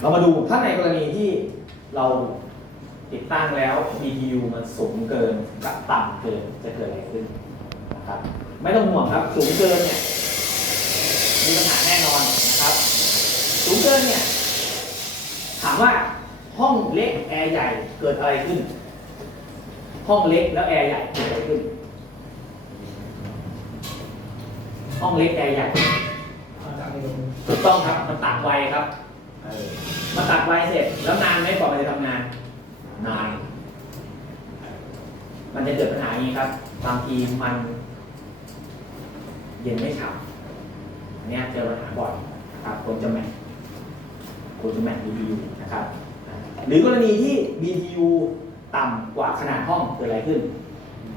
เรามาดูถ้าในกรณีที่เราติดตั้งแล้ว BTU มันสูงเกินกับต่ำเกินจะเกิดอะไรขึ้นนะครับไม่ต้องห่วงครับสูงเกินเนี่ยมีปัญหาแน่นอนนะครับ สูงเกินเนี่ยถามว่าห้องเล็กแอร์ใหญ่เกิดอะไรขึ้น ห้องเล็กแล้วแอร์ใหญ่เกิดอะไรขึ้น ห้องเล็กแอร์ใหญ่ถูกต้องครับมันตัดไวครับ มันตัดไวเสร็จแล้วนานไหมกว่ามันจะทำงาน นาน มันจะเกิดปัญหาอย่างนี้ครับ บางทีมัน เย็นไม่ฉ่ำอันเนี้ยเจอปัญหาบ่อยนะครับคนจะแม็กคนจะแม็ก BTU นะครับ หรือกรณีที่ BTU ต่ำกว่าขนาดห้องเกิดอะไรขึ้น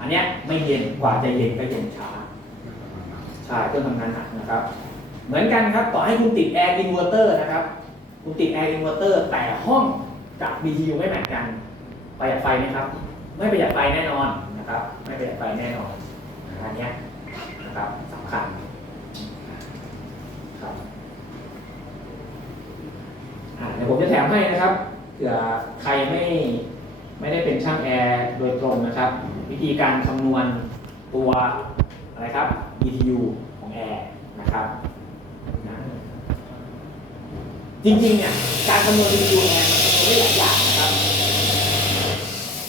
อันเนี้ยไม่เย็นกว่าจะเย็นก็เย็นช้าใช่เครื่องทำงานหนักนะครับ เหมือนกันครับต่อให้คุณติดแอร์อินเวอร์เตอร์นะครับ คุณติดแอร์อินเวอร์เตอร์แต่ห้องกับ BTU ไม่แมทกันประหยัดไฟไหมครับ ไม่ประหยัดไฟแน่นอนนะครับ ไม่ประหยัดไฟแน่นอนอันเนี้ยนะครับสำคัญครับเดี๋ยวผมจะแถมให้นะครับเผื่อใครไม่ไม่ได้เป็นช่างแอร์โดยตรงนะครับ วิธีการคำนวณตัวอะไรครับ BTU ของแอร์นะครับ จริงๆเนี่ยการคำนวณ BTU แอร์มันคำนวณได้หลายอย่างนะครับ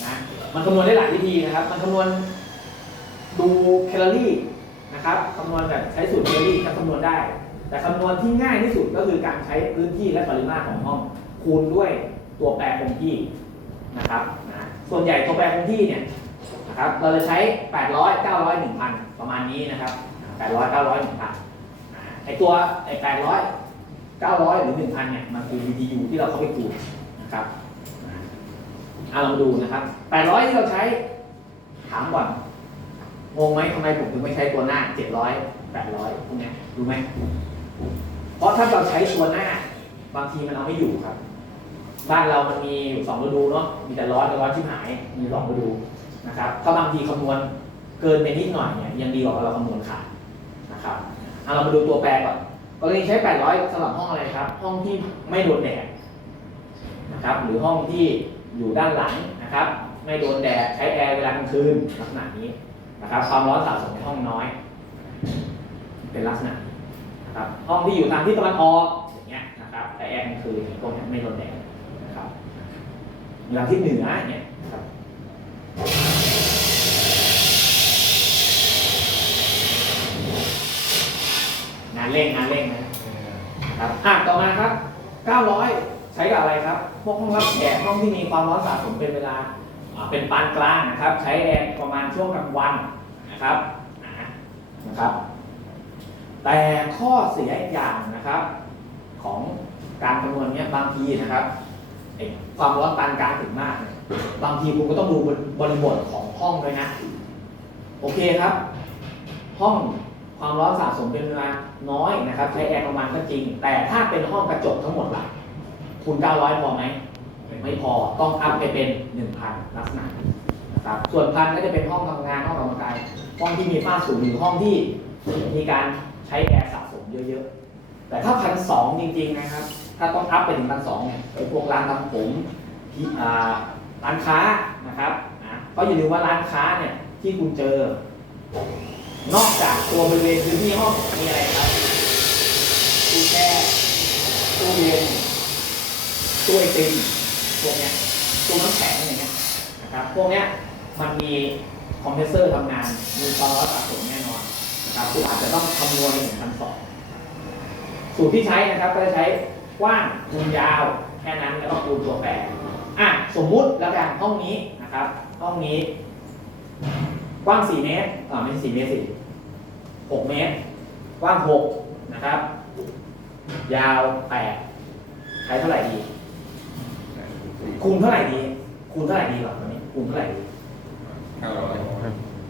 นะมันคำนวณได้หลายวิธีนะครับ มันคำนวณดูแคลอรี่นะครับคำนวณแบบใช้สูตรแคลอรี่ก็คำนวณได้ แต่คำนวณที่ง่ายที่สุดก็คือการใช้พื้นที่และปริมาตรของห้องคูณด้วยตัวแปรคงที่นะครับนะส่วนใหญ่ตัวแปรคงที่เนี่ยนะครับเราจะใช้ 800 900 1,000 ประมาณนี้นะครับ 800 900 1,000อ่าไอตัวไอ800 900 หรือ 1,000 เนี่ย มันคือ BTU ที่เราเข้าไปคูณนะครับเอาเรามาดูนะครับ 800 ที่เราใช้ ถามก่อน งงไหมทำไมผมถึงไม่ใช้ตัวหน้า 700 800พวกนี้รู้ไหม เพราะถ้าเราใช้ตัวหน้า บางทีมันเอาไม่อยู่ครับ บ้านเรามันมีอยู่สองฤดูเนาะ มีแต่ร้อนกับร้อนชิบหาย มีสองฤดูนะครับ ถ้าบางทีคำนวณเกินไปนิดหน่อยเนี่ย ยังดีกว่าเราคำนวณขาดนะครับเอาเรามาดูตัวแปรก่อน กรณีใช้ 800สำหรับห้องอะไรครับ ห้องที่ไม่โดนแดดนะครับ หรือห้องที่อยู่ด้านหลังนะครับ ไม่โดนแดดใช้แอร์เวลากลางคืนลักษณะนี้นะครับ ความร้อนสะสมในห้องน้อย เป็นลักษณะนะครับ ห้องที่อยู่ทางที่ตะวันออกอย่างเงี้ยนะครับแต่แอร์กลางคืนเนี่ยตรงนี้ไม่โดนแดดนะครับอยู่ทางที่เหนืออย่างเงี้ยนะครับงานเร่งงานเร่งนะครับอะต่อมาครับ 900 ใช้กับอะไรครับ พวกห้องรับแขกห้องที่มีความร้อนสะสมเป็นเวลาอ่าเป็นปานกลางนะครับ ใช้แอร์ประมาณช่วงกลางวันนะครับอ่านะครับ แต่ข้อเสียอีกอย่างนะครับของการคำนวณเนี้ยบางทีนะครับไอ้ความร้อนปานกลางถึงมากเนี่ยบางทีคุณก็ต้องดูบริบทของห้องด้วยนะ โอเคครับ ห้อง ความร้อนสะสมเป็นเวลาน้อยนะครับ ใช้แอร์ประมาณก็จริง แต่ถ้าเป็นห้องกระจกทั้งหมดล่ะคูณ900 พอไหม ไม่พอต้องอัพไปเป็น 1,000 ลักษณะนี้นะครับ ส่วนพันก็จะเป็นห้องทำงานห้องกำลังกายห้องที่มีฝ้าสูงหรือห้องที่มีการใช้แอร์สะสมเยอะๆ แต่ถ้าพันสองจริงๆนะครับ ถ้าต้องอัพไปถึงพันสองเนี่ยไอ้พวกร้านทำผมที่อ่าร้านค้านะครับนะก็อย่าลืมว่าร้านค้าเนี่ยที่คุณเจอ นอกจากตัวบริเวณพื้นที่ห้องมีอะไรครับตู้แช่ตู้เย็นตู้ไอติมพวกเนี้ยตู้น้ำแข็งอย่างเงี้ยนะครับพวกเนี้ยมันมีคอมเพรสเซอร์ทำงานมีความร้อนสะสมแน่นอนนะครับคุณอาจจะต้องคำนวณถึงพันสองสูตรที่ใช้นะครับก็จะใช้กว้างคูณยาวแค่นั้นแล้วก็คูณตัวแปรอะสมมุติแล้วกันห้องนี้นะครับ ห้องนี้ ว้าง4เมตรอ่าไม่ใช่4เมตรสิ6เมตรกว้าง6นะครับ ยาว8ใช้เท่าไหร่ดี คูณเท่าไหร่ดี คูณเท่าไหร่ดีก่อนตอนนี้คูณเท่าไหร่ดีเก้าร้อย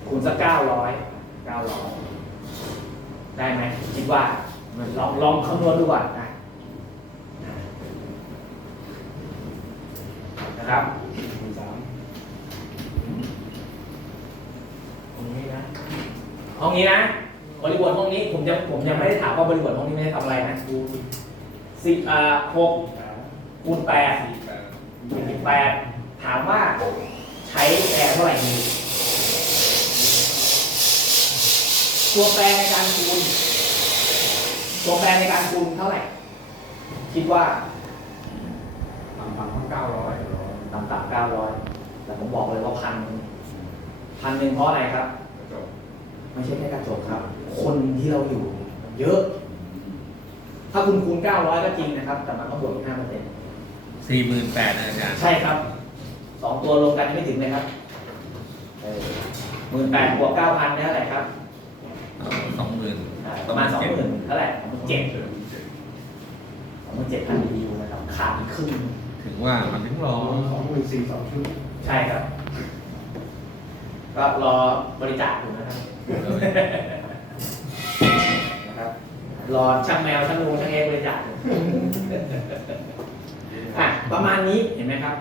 คูณสักเก้าร้อยเก้าร้อยได้ไหมคิดว่าลองลองคำนวณดูก่อนนะนะครับ สาม ห้อง นี้นะ ห้องนี้นะบริบทห้องนี้ผมยังผมยังไม่ได้ถามว่าบริบทห้องนี้ไม่ได้ทำอะไรนะดูสิบอ่าหกคูณแปดสี่แปดสี่สิบแปดถามว่าใช้แอร์เท่าไหร่ดีตัวแปรในการคูณตัวแปรในการคูณเท่าไหร่ คิดว่าสามพันเก้าร้อยต่ำๆเก้าร้อยแต่ผมบอกเลยว่าพันพันหนึ่งเพราะอะไรครับจบ ไม่ใช่แค่กระจกครับ คนที่เราอยู่เยอะ ถ้าคุณคูณ 900 ก็จริงนะครับ แต่มันต้องบวกอีก5เปอร์เซ็นต์สี่หมื่นแปดนะอาจารย์ใช่ครับ สองตัวรวมกันไม่ถึงเลยครับหมื่นแปดบวกเก้าพันเท่าไหร่ครับ สองหมื่นอ่าประมาณสองหมื่นเท่าไหร่สองหมื่นเจ็ดสองหมื่นเจ็ดพันดีวนะครับ ขาดอีกครึ่ง ถึงว่ามันถึงรอสองหมื่นสี่สองชุด ใช่ครับ ก็รอบริจาคอยู่นะครับ นะครับรอช่างแมวช่างงูช่างเอบริจาคอยู่อะประมาณนี้เห็นไหมครับ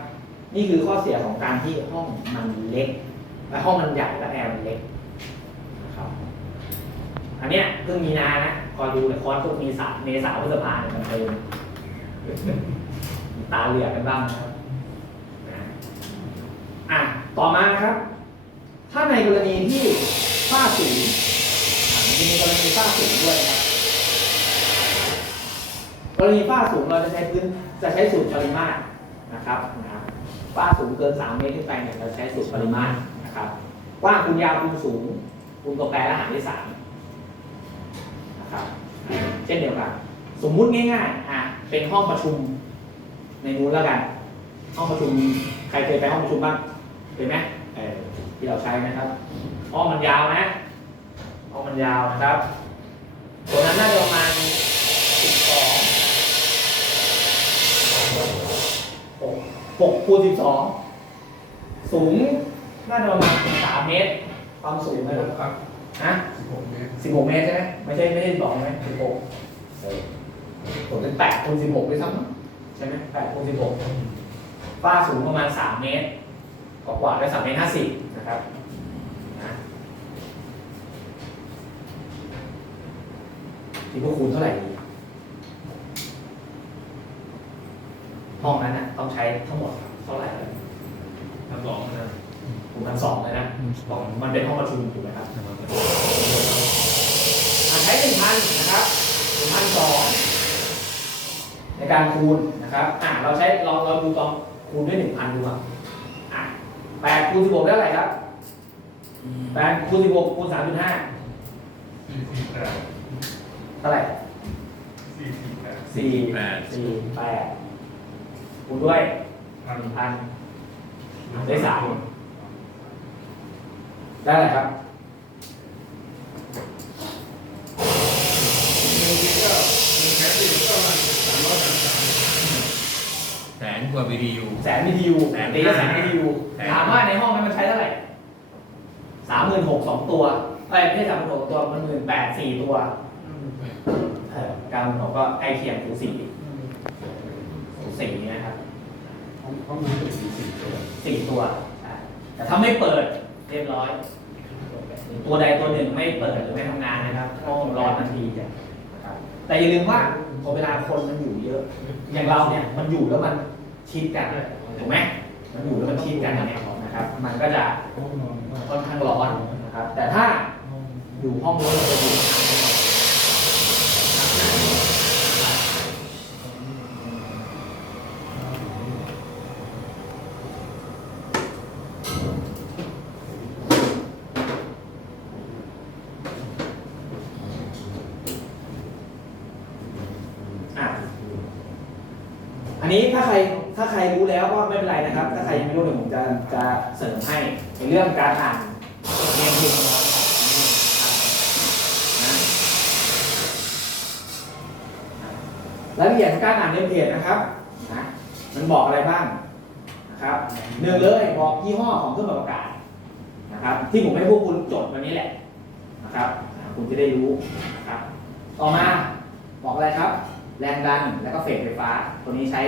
นี่คือข้อเสียของการที่ห้องมันเล็ก และห้องมันใหญ่และแอร์มันเล็กนะครับอันเนี้ยเพิ่งมีนานะคอยดูเลยคอร์สพวกมีสาเมษาพฤษภาเนี่ยมันเติมตาเหลือกกันบ้างนะครับอะต่อมานะครับ ถ้าในกรณีที่ ฝ้าสูงอะมันจะมีกรณีฝ้าสูงด้วยนะครับกรณีฝ้าสูงเราจะใช้พื้นจะใช้สูตรปริมาตรนะครับนะครับฝ้าสูงเกิน 3 เมตรขึ้นไปเนี่ยเราใช้สูตรปริมาตรนะครับกว้างคูณยาวคูณสูงคูณตัวแปรและหารด้วย3นะครับเช่นเดียวกันสมมุติง่ายๆอะเป็นห้องประชุมในนู้นแล้วกัน ห้องประชุมใครเคยไปห้องประชุมบ้างเคยไหมเออที่เราใช้นะครับ ห้องมันยาวนะห้องมันยาวนะครับตัวนั้นน่าจะประมาณสิบสองหกหกคูณสิบสองสูงน่าจะประมาณสามเมตร ความสูงนะครับครับฮะสิบหกเมตรสิบหกเมตรใช่ไหมไม่ใช่ไม่ใช่สองใช่ไหมสิบหกผมเป็นแปดคูณสิบหกด้วยซ้ำใช่ไหมแปดคูณสิบหกฝ้าสูงประมาณสามเมตรกว่าๆได้สามเมตรห้าสิบนะครับนะ ที่พวกคูณเท่าไหร่ดีห้องนั้นนะต้องใช้ทั้งหมดเท่าไหร่เลยทั้งสองนะคูณพันสองเลยนะบอกมันเป็นห้องประชุมถูกไหมครับอะใช้หนึ่งพันนะครับหนึ่งพันสองในการคูณนะครับอะเราใช้เราเราดูตอนคูณด้วยหนึ่งพันดูอะอะแปดคูณสิบหกได้เท่าไหร่ครับแปดคูณสิบหกคูณสามจุดห้าสี่สิบแปด เท่าไหร่สี่สิบแปดสี่แปดสี่แปดคูณด้วยพันหนึ่งพันได้สามได้อะไรครับหนึ่งทีก็หนึ่งแคปซี่ก็ประมาณสามร้อยสามสิบสามแสนกว่าวิดีโอแสนวิทยุแสนตีละแสนวิทยุแสนถามว่าในห้องนั้นมันใช้เท่าไหร่สามหมื่นหกสองตัวเอ้ยไม่ใช่สามหมื่นหกตัวมันหมื่นแปดสี่ตัว เออการหกก็ใกล้เคียงถึงสี่ถึงสี่นะครับห้องห้องนี้เป็นสี่สิบตัวสี่ตัวใช่แต่ถ้าไม่เปิดเรียบร้อย ตัวใดตัวหนึ่งไม่เปิดหรือไม่ทำงานนะครับห้องร้อนทันทีจ้ะนะครับแต่อย่าลืมว่าพอเวลาคนมันอยู่เยอะ อย่างเราเนี่ยมันอยู่แล้วมันชิดกันถูกไหมมันอยู่แล้วมันชิดกันอย่างเงี้ยนะครับ มันก็จะห้องนอนก็ค่อนข้างร้อนนะครับ แต่ถ้าอยู่ห้องนู้นเราจะอยู่อะอันนี้ถ้าใครถ้าใครรู้แล้วก็ไม่เป็นไรนะครับ ถ้าใครยังไม่รู้เดี๋ยวผมจะจะเสริมให้ในเรื่องการอ่านเรียนเพลงนะครับนะรายละเอียดของการอ่านเรียนเพจนะครับนะมันบอกอะไรบ้างนะครับหนึ่งเลยบอกยี่ห้อของเครื่องปรับอากาศนะครับ ที่ผมให้พวกคุณจดวันนี้แหละนะครับคุณจะได้รู้นะครับ ต่อมาบอกอะไรครับ แรงดันแล้วก็เฟสไฟฟ้า ตัวนี้ใช้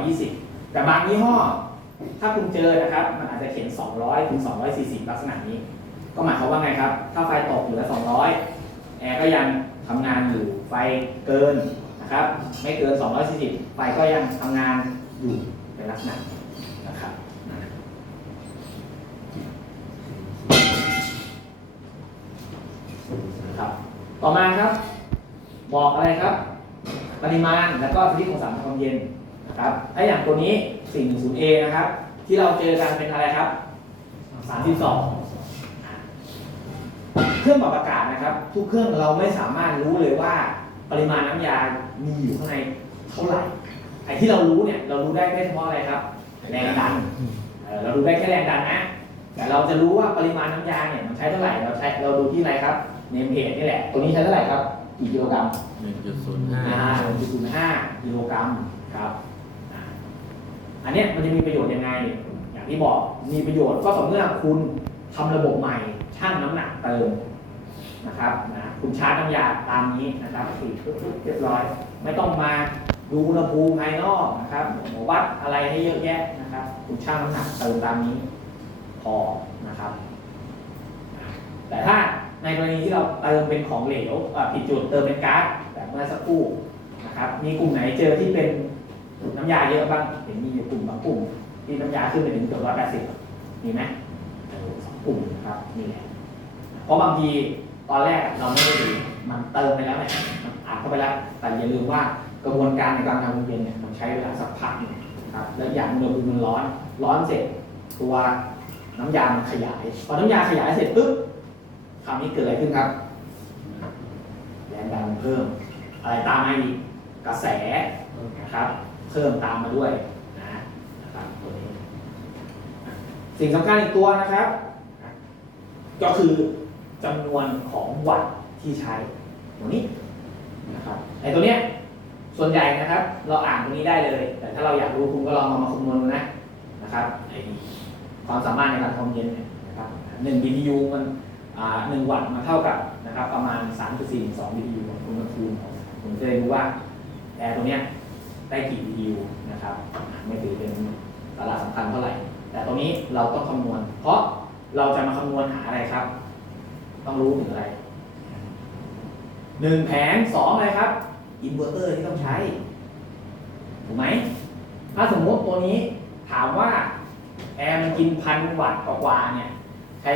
220 แต่บางยี่ห้อ ถ้าคุณเจอนะครับ มันอาจจะเขียน 200 ถึง 240 ลักษณะนี้ ก็หมายความว่าไงครับ ถ้าไฟตกอยู่แล้ว200 แอร์ก็ยังทำงานอยู่ ไฟเกินนะครับ ไม่เกิน 240 ไฟก็ยังทำงานอยู่ในลักษณะนะครับครับ ต่อมาครับ บอกอะไรครับ ปริมาณแล้วก็ชนิดของสารทำความเย็น นะครับถ้าอย่างตัวนี้ 410A นะครับ ที่เราเจอกันเป็นอะไรครับ 32 เครื่องปรับอากาศนะครับ ทุกเครื่องเราไม่สามารถรู้เลยว่าปริมาณน้ำยา มีอยู่ข้างในเท่าไหร่ ไอ้ที่เรารู้เนี่ย เรารู้ได้แค่เฉพาะอะไรครับ แรงดันเออเรารู้ได้แค่แรงดันนะ แต่เราจะรู้ว่าปริมาณน้ำยาเนี่ยมันใช้เท่าไหร่ เราใช้ เราดูที่อะไรครับ เนมเพจนี่แหละ ตัวนี้ใช้เท่าไหร่ครับ กี่กิโลกรัมหนึ่งจุดศูนย์ห้าอ่า1.05กิโลกรัมครับ อันนี้มันจะมีประโยชน์ยังไง อย่างที่บอกมีประโยชน์ก็ต่อเมื่อคุณทำระบบใหม่ชั่งน้ำหนักเติมนะครับนะคุณชาร์จน้ำยาตามนี้นะครับปิดปุ๊บเรียบร้อย ไม่ต้องมาดูอุณหภูมิภายนอกนะครับหมอวัดอะไรให้เยอะแยะนะครับ คุณชั่งน้ำหนักเติมตามนี้พอนะครับ แต่ถ้าในกรณีที่เราเติมเป็นของเหลวผิดจุดเติมเป็นก๊าซแบบเมื่อสักครู่นะครับ มีกลุ่มไหนเจอที่เป็น น้ำยาเยอะบ้าง เห็นมีอยู่กลุ่มบางกลุ่มที่น้ำยาขึ้นไปถึงเกือบร้อยแปดสิบมีไหมสองกลุ่มนะครับนี่แหละเพราะบางทีตอนแรกเราไม่ได้ดูมันเติมไปแล้วเนี่ยมันอัดเข้าไปแล้ว แต่อย่าลืมว่ากระบวนการในการทำความเย็นเนี่ยมันใช้เวลาสักพักนึงนะครับแล้วอย่างอุณหภูมิมันร้อน ร้อนเสร็จตัวน้ำยามันขยาย พอน้ำยาขยายเสร็จปุ๊บคราวนี้เกิดอะไรขึ้นครับ แรงดันเพิ่ม อะไรตามมาอีกกระแสนะครับ พิ่มตามมาด้วยนะนะครับตัวนี้ สิ่งสำคัญอีกตัวนะครับ ก็คือจำนวนของวัตต์ที่ใช้ตัวนี้นะครับไอ้ตัวเนี้ยส่วนใหญ่นะครับ เราอ่านตรงนี้ได้เลย แต่ถ้าเราอยากรู้คุณก็ลองเอามาคำนวณดูนะนะครับไอ้ความสามารถในการทำเย็นเนี่ยนะครับหนึ่ง BTU มันอ่าหนึ่งวัตต์มาเท่ากับนะครับ ประมาณ 3.4 2 BTU ของอุณหภูมิของผมจะได้รู้ว่าแอร์ตัวเนี้ย ได้กี่ BTU นะครับไม่ถือเป็นสาระสำคัญเท่าไหร่ แต่ตรงนี้เราต้องคำนวณ เพราะเราจะมาคำนวณหาอะไรครับ ต้องรู้ถึงอะไรหนึ่งแผงสองอะไรครับอินเวอร์เตอร์ที่ต้องใช้ ถูกไหม ถ้าสมมติตัวนี้ถามว่า แอร์มันกินพันวัตต์กว่าเนี่ย ใช้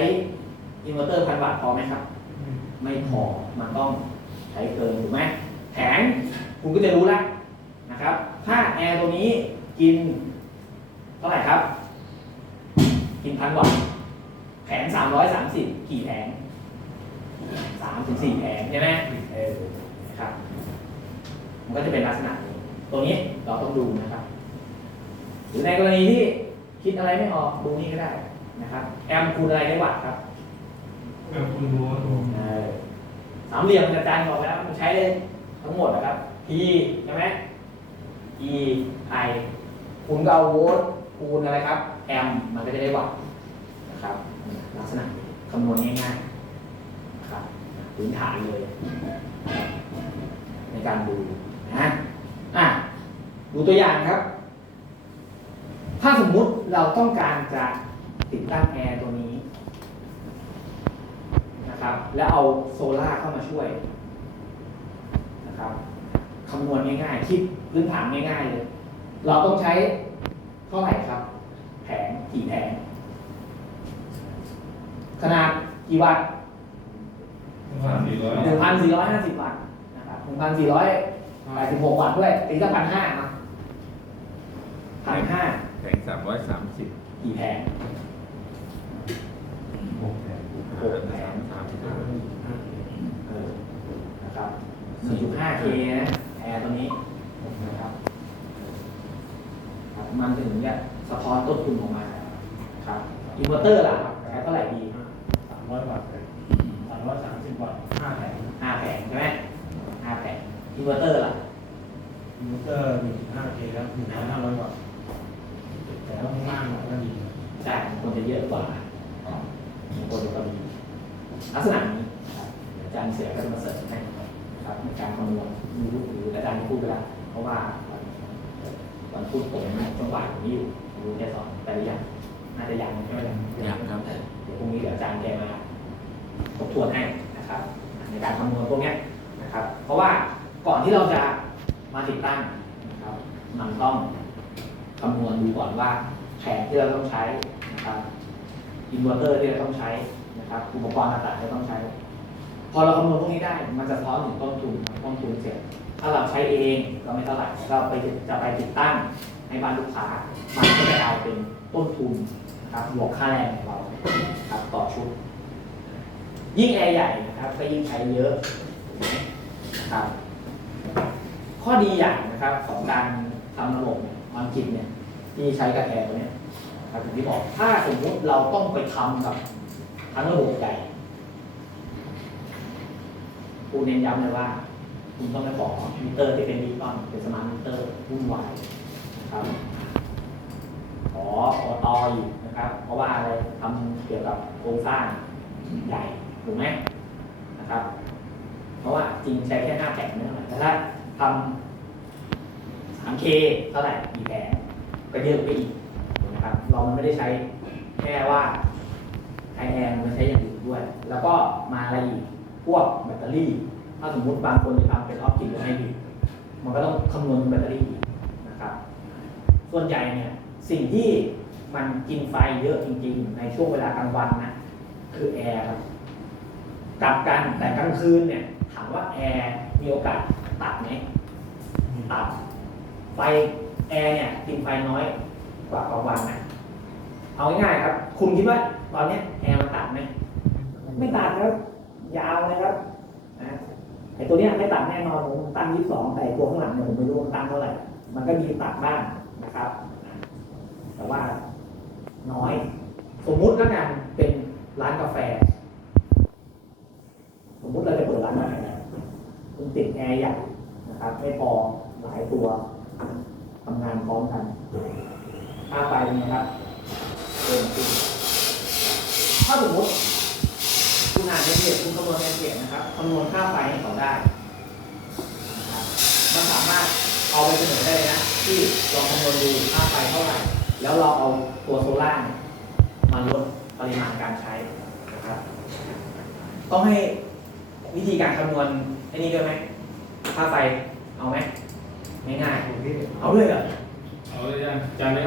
อินเวอร์เตอร์พันวัตต์พอไหมครับ ไม่พอมันต้องใช้เกินถูกไหมแผงคุณก็จะรู้แล้ว นะครับถ้าแอร์ตัวนี้กินเท่าไหร่ครับ กินพันวัตต์แผงสามร้อยสามสิบกี่แผงสามถึงสี่แผงใช่ไหมเออนะครับ มันก็จะเป็นลักษณะนี้ตัวนี้เราต้องดูนะครับ หรือในกรณีที่คิดอะไรไม่ออกดูนี่ก็ได้นะครับ แอมคูณอะไรได้วัตต์ครับแบบคุณรู้ว่าเออสามเหลี่ยมอาจารย์บอกแล้วมันใช้ได้ทั้งหมดนะครับ P ใช่ไหม E I คุณก็เอาโวลต์คูณอะไรครับแอมมันก็จะได้วัตต์นะครับลักษณะคำนวณง่ายๆครับพื้นฐานเลย ในการดูนะอะดูตัวอย่างครับ ถ้าสมมุติเราต้องการจะติดตั้งแอร์ตัวนี้นะครับ แล้วเอาโซล่าเข้ามาช่วยนะครับ คำนวณง่ายๆคิดพื้นฐานง่ายๆเลย เราต้องใช้เท่าไหร่ครับ แผงกี่แผงขนาดกี่วัตต์พันสี่ร้อยหนึ่งพันสี่ร้อยห้าสิบวัตต์นะครับหนึ่งพันสี่ร้อยแปดสิบหกวัตต์ด้วยตีสักพันห้าเนาะพันห้าแผงสามร้อยสามสิบกี่แผงหกแสนหกแผงสามสิบเออนะครับ 4.5K นะแอ ร์ตัวนี้นะครับครับมันถึงจะสะท้อนต้นทุนออกมาครับอินเวอร์เตอร์ล่ะใช้เท่าไหร่ดีสามร้อยบาทสามร้อยสามสิบบาทห้าแผง5แผงใช่ไหม5แผงอินเวอร์เตอร์ล่ะมิเตอร์หนึ่งห้าเคครับหนึ่งพันห้าร้อยบาทแต่ว่าข้างล่างก็ดีใช่มันควรจะเยอะกว่ามันควรจะพอดีลักษณะนี้ครับเดี๋ยวอาจารย์เสียก็จะมาเสริมให้ นะครับในการคำนวณรู้หรืออาจารย์พูดไปแล้วเพราะว่าวันวันพูดตรงจังหวะผมอยู่รู้แค่สอนแต่ละอย่างน่าจะยังใช่ไหมยังอย่างครับเดี๋ยวพรุ่งนี้เดี๋ยวอาจารย์แกมาทบทวนให้นะครับ ในการคำนวณพวกเนี้ยนะครับ เพราะว่าก่อนที่เราจะมาติดตั้งนะครับมันต้องคำนวณดูก่อนว่าแผงที่เราต้องใช้นะครับอินเวอร์เตอร์ที่เราต้องใช้นะครับ อุปกรณ์ต่างๆที่เราต้องใช้ พอเราคำนวณพวกนี้ได้ มันจะสะท้อนถึงต้นทุนต้นทุนเสร็จ ถ้าเราใช้เองก็ไม่เท่าไหร่เราไปจะไปติดตั้งให้บ้านลูกค้า มันก็จะเอาเป็นต้นทุนนะครับบวกค่าแรงของเราครับต่อชุด ยิ่งแอร์ใหญ่นะครับก็ยิ่งใช้เยอะนะครับข้อดีอย่างนะครับของการทำระบบเนี่ยความคิดเนี่ยที่ใช้กับแอร์ตัวเนี้ยครับอย่างที่บอกถ้าสมมุติเราต้องไปทำกับทั้งระบบใหญ่ กูเน้นย้ำเลยว่า คุณต้องไปขอมิเตอร์ที่เป็นดิจิตอลเป็นสมาร์ทมิเตอร์วุ่นวายนะครับขอขอตออีกนะครับ เพราะว่าอะไรทำเกี่ยวกับโครงสร้างใหญ่ถูกไหมนะครับ เพราะว่าจริงใช้แค่หน้าแผงเนี่ยแหละแต่ถ้าทำ 3K เท่าไหร่กี่แผงก็เยอะไปอีกถูกไหมครับ เรามันไม่ได้ใช้แค่ว่าใช้แอร์มันใช้อย่างอื่นด้วย แล้วก็มาอะไรอีก วกแบตเตอรี่ ถ้าสมมุติบางคนจะทำเป็นออฟติกหรือไฮบริดมันก็ต้องคำนวณแบตเตอรี่อีกนะครับ ส่วนใหญ่เนี่ยสิ่งที่มันกินไฟเยอะจริง ๆ ในช่วงเวลากลางวันนะคือแอร์ครับกลับกันแต่กลางคืนเนี่ยถามว่าแอร์มีโอกาสตัดไหมตัดไฟแอร์เนี่ยกินไฟน้อยกว่ากลางวันนะเอาง่ายๆครับ คุณคิดว่าตอนนี้แอร์มันตัดไหมไม่ตัดครับ ยาวเลยครับนะไอตัวเนี้ยไม่ตัดแน่นอนผมตั้งยี่สิบสองแต่ตัวข้างหลังเนี่ยผมไม่รู้มันตั้งเท่าไหร่มันก็มีตัดบ้างนะครับ แต่ว่าน้อย สมมุติแล้วกันเป็นร้านกาแฟ สมมุติเราจะเปิดร้านกาแฟคุณติดแอร์ใหญ่นะครับไม่พอหลายตัวทำงานพร้อมกันค่าไฟเป็นไงครับเพิ่มขึ้นถ้าสมมติ คุณอ่านในเพจคุณคำนวณในเพจนะครับคำนวณค่าไฟให้เขาได้นะครับมันสามารถเอาไปเสนอได้เลยนะ ที่ลองคำนวณดูค่าไฟเท่าไหร่ แล้วเราเอาตัวโซล่าร์เนี่ยมาลดปริมาณการใช้นะครับต้องให้วิธีการคำนวณไอ้นี่ด้วยไหมค่าไฟเอาไหมง่ายๆเอาด้วยเหรอเอาเลยยังจานนี้